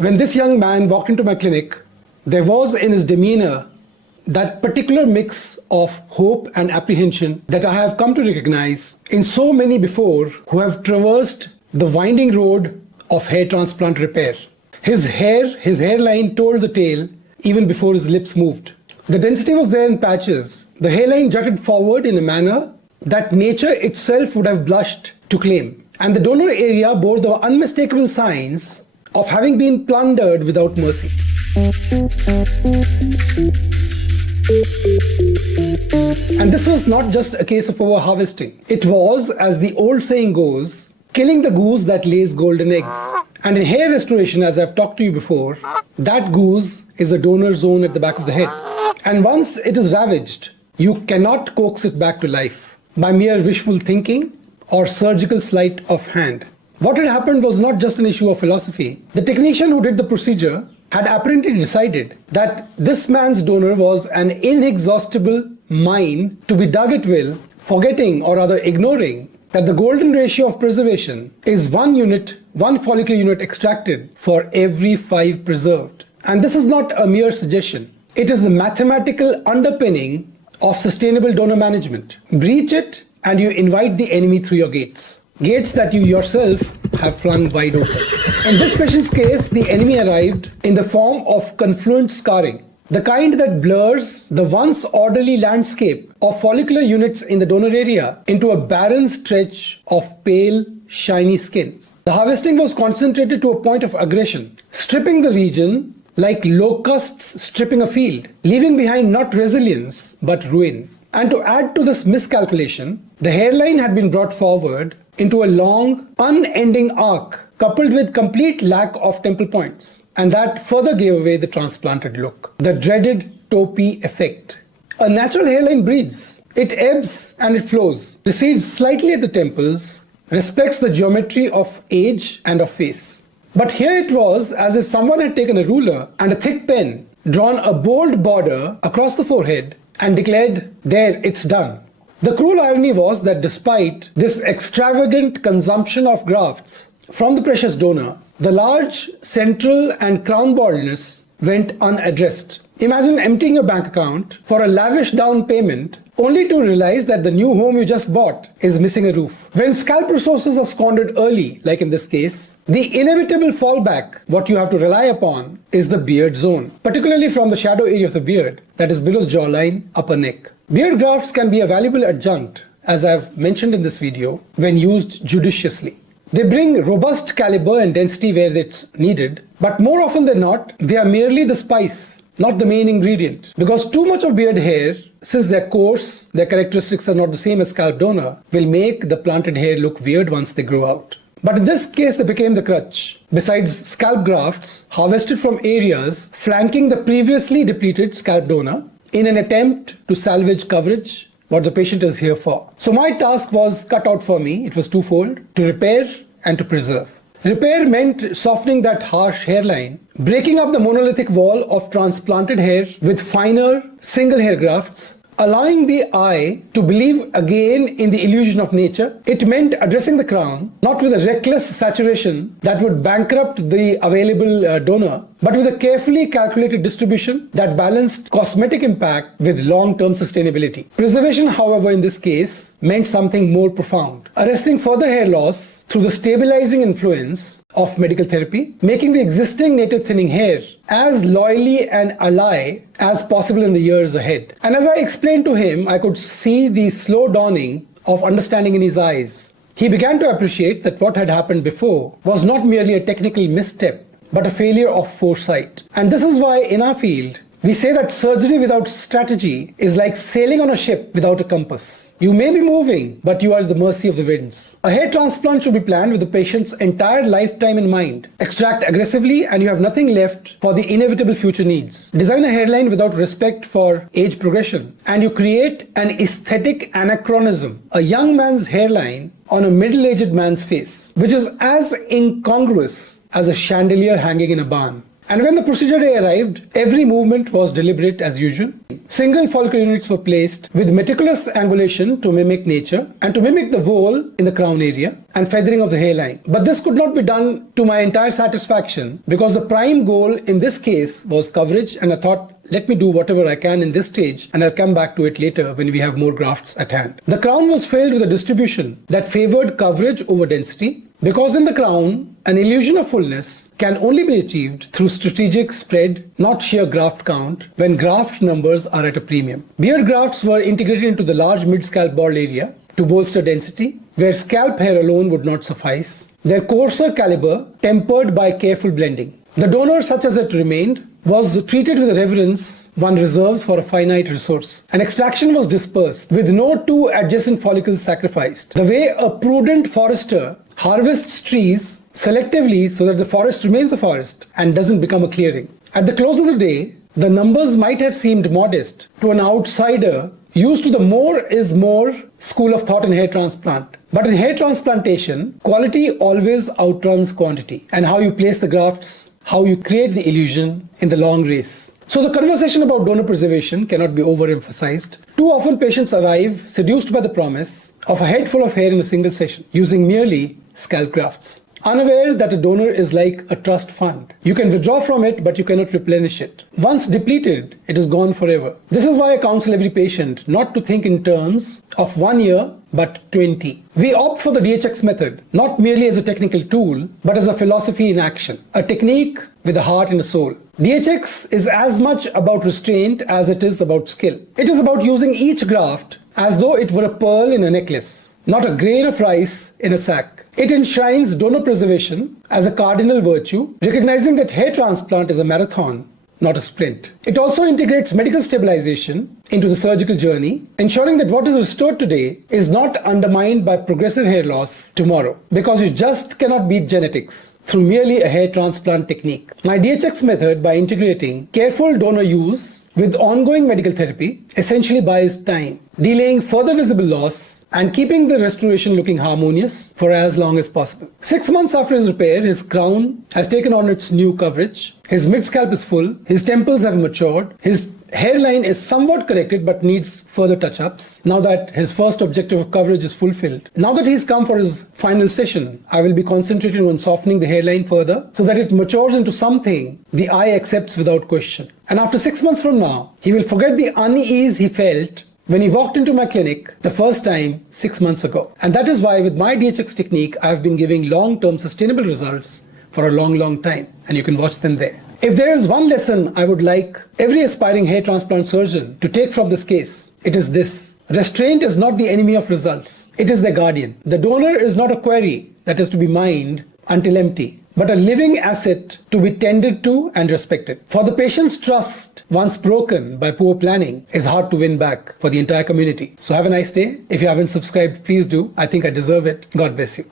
When this young man walked into my clinic, there was in his demeanor that particular mix of hope and apprehension that I have come to recognize in so many before who have traversed the winding road of hair transplant repair. His hairline told the tale even before his lips moved. The density was there in patches. The hairline jutted forward in a manner that nature itself would have blushed to claim. And the donor area bore the unmistakable signs of having been plundered without mercy. And this was not just a case of overharvesting. It was, as the old saying goes, killing the goose that lays golden eggs. And in hair restoration, as I've talked to you before, that goose is the donor zone at the back of the head. And once it is ravaged, you cannot coax it back to life by mere wishful thinking or surgical sleight of hand. What had happened was not just an issue of philosophy. The technician who did the procedure had apparently decided that this man's donor was an inexhaustible mine to be dug at will, forgetting or rather ignoring that the golden ratio of preservation is one follicular unit extracted for every 5 preserved. And this is not a mere suggestion. It is the mathematical underpinning of sustainable donor management. Breach it and you invite the enemy through your gates. Gates that you yourself have flung wide open. In this patient's case, the enemy arrived in the form of confluent scarring, the kind that blurs the once orderly landscape of follicular units in the donor area into a barren stretch of pale, shiny skin. The harvesting was concentrated to a point of aggression, stripping the region like locusts stripping a field, leaving behind not resilience but ruin. And to add to this miscalculation, the hairline had been brought forward into a long, unending arc coupled with complete lack of temple points. And that further gave away the transplanted look. The dreaded topi effect. A natural hairline breathes. It ebbs and it flows, recedes slightly at the temples, respects the geometry of age and of face. But here it was as if someone had taken a ruler and a thick pen, drawn a bold border across the forehead and declared, "There, it's done." The cruel irony was that despite this extravagant consumption of grafts from the precious donor, the large central and crown baldness went unaddressed. Imagine emptying your bank account for a lavish down payment only to realize that the new home you just bought is missing a roof. When scalp resources are squandered early, like in this case, the inevitable fallback, what you have to rely upon, is the beard zone, particularly from the shadow area of the beard that is below the jawline, upper neck. Beard grafts can be a valuable adjunct, as I've mentioned in this video, when used judiciously. They bring robust caliber and density where it's needed, but more often than not, they are merely the spice, not the main ingredient. Because too much of beard hair, since they're coarse, their characteristics are not the same as scalp donor, will make the planted hair look weird once they grow out. But in this case, they became the crutch. Besides scalp grafts harvested from areas flanking the previously depleted scalp donor in an attempt to salvage coverage, what the patient is here for. So my task was cut out for me. It was twofold: to repair and to preserve. Repair meant softening that harsh hairline, breaking up the monolithic wall of transplanted hair with finer single hair grafts, allowing the eye to believe again in the illusion of nature. It meant addressing the crown, not with a reckless saturation that would bankrupt the available donor, but with a carefully calculated distribution that balanced cosmetic impact with long-term sustainability. Preservation, however, in this case, meant something more profound, arresting further hair loss through the stabilizing influence of medical therapy, making the existing native thinning hair as loyally an ally as possible in the years ahead. And as I explained to him, I could see the slow dawning of understanding in his eyes. He began to appreciate that what had happened before was not merely a technical misstep, but a failure of foresight. And this is why in our field, we say that surgery without strategy is like sailing on a ship without a compass. You may be moving, but you are at the mercy of the winds. A hair transplant should be planned with the patient's entire lifetime in mind. Extract aggressively and you have nothing left for the inevitable future needs. Design a hairline without respect for age progression, and you create an aesthetic anachronism, a young man's hairline on a middle-aged man's face, which is as incongruous as a chandelier hanging in a barn. And when the procedure day arrived, every movement was deliberate as usual. Single follicular units were placed with meticulous angulation to mimic nature and to mimic the vole in the crown area and feathering of the hairline. But this could not be done to my entire satisfaction because the prime goal in this case was coverage, and I thought, let me do whatever I can in this stage and I'll come back to it later when we have more grafts at hand. The crown was filled with a distribution that favored coverage over density, because in the crown, an illusion of fullness can only be achieved through strategic spread, not sheer graft count, when graft numbers are at a premium. Beard grafts were integrated into the large mid-scalp bald area to bolster density, where scalp hair alone would not suffice. Their coarser caliber tempered by careful blending. The donor, such as it remained, was treated with the reverence one reserves for a finite resource. An extraction was dispersed, with no two adjacent follicles sacrificed. The way a prudent forester harvests trees selectively so that the forest remains a forest and doesn't become a clearing. At the close of the day, the numbers might have seemed modest to an outsider used to the more is more school of thought in hair transplant. But in hair transplantation, quality always outruns quantity, and how you place the grafts, how you create the illusion in the long race. So the conversation about donor preservation cannot be overemphasized. Too often patients arrive seduced by the promise of a head full of hair in a single session, using merely scalp grafts, unaware that a donor is like a trust fund. You can withdraw from it, but you cannot replenish it. Once depleted, it is gone forever. This is why I counsel every patient not to think in terms of 1 year, but 20. We opt for the DHX method, not merely as a technical tool, but as a philosophy in action, a technique with a heart and a soul. DHX is as much about restraint as it is about skill. It is about using each graft as though it were a pearl in a necklace, not a grain of rice in a sack. It enshrines donor preservation as a cardinal virtue, recognizing that hair transplant is a marathon, not a sprint. It also integrates medical stabilization into the surgical journey, ensuring that what is restored today is not undermined by progressive hair loss tomorrow, because you just cannot beat genetics through merely a hair transplant technique. My DHX method, by integrating careful donor use with ongoing medical therapy, essentially buys time, delaying further visible loss and keeping the restoration looking harmonious for as long as possible. 6 months after his repair, his crown has taken on its new coverage, his mid-scalp is full, his temples have matured, his hairline is somewhat corrected but needs further touch-ups now that his first objective of coverage is fulfilled. Now that he's come for his final session, I will be concentrating on softening the hairline further so that it matures into something the eye accepts without question. And after 6 months from now, he will forget the unease he felt when he walked into my clinic the first time 6 months ago. And that is why with my DHX technique, I have been giving long-term sustainable results for a long time, and you can watch them there. If there is one lesson I would like every aspiring hair transplant surgeon to take from this case, it is this: restraint is not the enemy of results, it is their guardian. The donor is not a query that is to be mined until empty, but a living asset to be tended to and respected. For the patient's trust, once broken by poor planning, is hard to win back for the entire community. So have a nice day. If you haven't subscribed, please do. I think I deserve it. God bless you.